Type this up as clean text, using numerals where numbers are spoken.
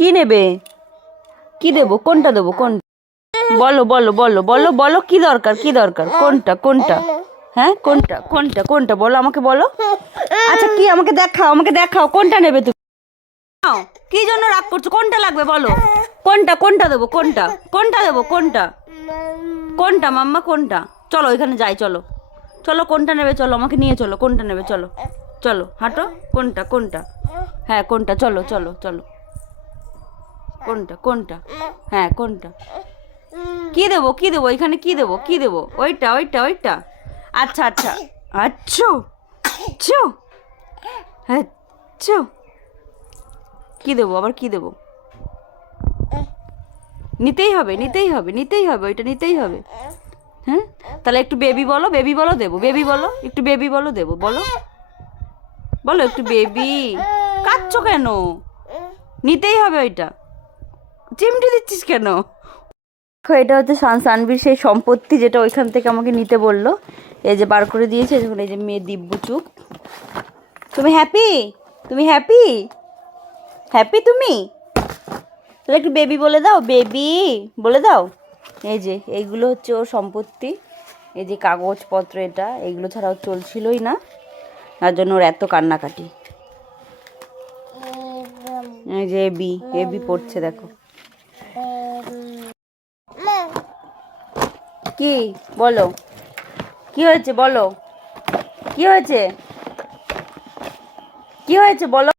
কি নেবে? কি দেবো? কোনটা দেবো? কোন বলো বলো বলো বলো বলো, কি দরকার? কি দরকার? কোনটা কোনটা? হ্যাঁ কোনটা কোনটা কোনটা বলো, আমাকে বলো। আচ্ছা কি, আমাকে দেখাও, আমাকে দেখাও, কোনটা নেবে তুমি? নাও। কি জন্য রাগ করছো? কোনটা লাগবে বলো? কোনটা কোনটা দেবো? কোনটা কোনটা দেবো? কোনটা কোনটা মাম্মা? কোনটা? চলো এখানে যাই, চলো চলো, কোনটা নেবে? চলো আমাকে নিয়ে চলো, কোনটা নেবে? চলো চলো হাঁটো। কোনটা কোনটা? হ্যাঁ কোনটা? চলো চলো চলো। কোনটা কোনটা? হ্যাঁ কোনটা? কি দেবো? কি দেবো? এখানে কি দেবো? কি দেবো? ওইটা ওইটা ওইটা? আচ্ছা আচ্ছা। আচ্ছা আচ্ছা আচ্ছা। কি দেবো আবার? কি দেবো? নিতেই হবে নিতেই হবে নিতেই হবে, ওইটা নিতেই হবে। হ্যাঁ তাহলে একটু বেবি বলো, বেবি বলো দেবো, বেবি বলো, একটু বেবি বলো দেবো, বলো বলো একটু বেবি। কাঁদছো কেন? নিতেই হবে ওইটা। চিমটি দিচ্ছিস কেন? দেখো এটা হচ্ছে সানবীর সেই সম্পত্তি, যেটা ওইখান থেকে আমাকে নিতে বললো। এই যে বার করে দিয়েছে দেখুন, এই যে মেয়ে দিব্যু চুপ। তুমি হ্যাপি? তুমি হ্যাপি? হ্যাপি তুমি? তাহলে একটু বেবি বলে দাও, বেবি বলে দাও। এই যে এইগুলো হচ্ছে ওর সম্পত্তি, এই যে কাগজপত্র, এটা এইগুলো ছাড়াও চলছিলই না, তার জন্য ওর এত কান্নাকাটি। এই যে এবি এবি পড়ছে দেখো। কি বলো? কি হয়েছে বলো? কি হয়েছে? কি হয়েছে বলো?